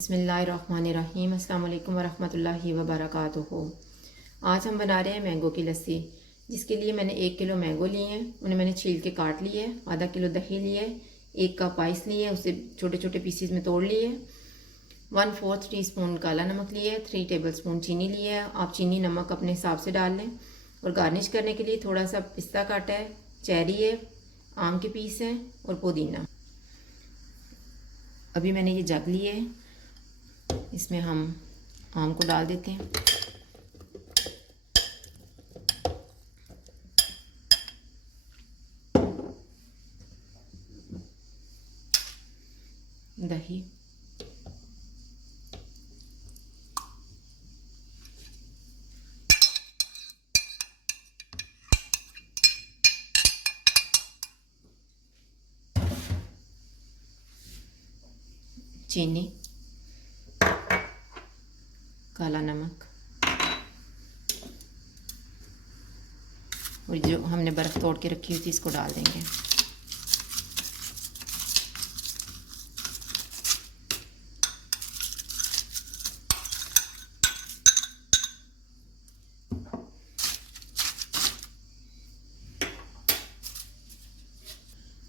बिस्मिल्लाहिर्रहमानिर्रहीम अस्सलाम वालेकुम वरहमतुल्लाहि वबरकातुहू। आज हम बना रहे हैं मैंगो की लस्सी, जिसके लिए मैंने 1 किलो मैंगो लिए हैं, उन्हें मैंने छील के काट लिए है। आधा किलो दही लिए, 1 कप आइस लिए, उसे छोटे छोटे पीसीज में तोड़ लिए। 1/4 टीस्पून काला नमक लिए, 3 टेबलस्पून चीनी लिए है। आप चीनी नमक अपने हिसाब से डाल लें। और गार्निश करने के लिए थोड़ा सा पिस्ता काटा है, चेरी है, आम के पीस हैं और पुदीना। अभी मैंने ये जग लिए है, इसमें हम आम को डाल देते हैं। दही, चीनी, काला नमक और जो हमने बर्फ़ तोड़ के रखी हुई थी इसको डाल देंगे।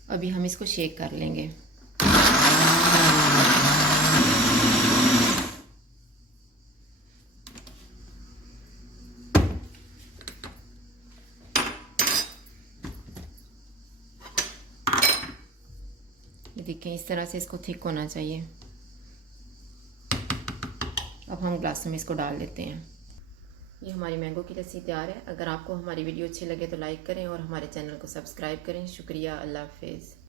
अभी हम इसको शेक कर लेंगे। ये देखें, इस तरह से इसको थिक होना चाहिए। अब हम ग्लास में इसको डाल लेते हैं। ये हमारी मैंगो की लस्सी तैयार है। अगर आपको हमारी वीडियो अच्छी लगे तो लाइक करें और हमारे चैनल को सब्सक्राइब करें। शुक्रिया, अल्लाह हाफिज़।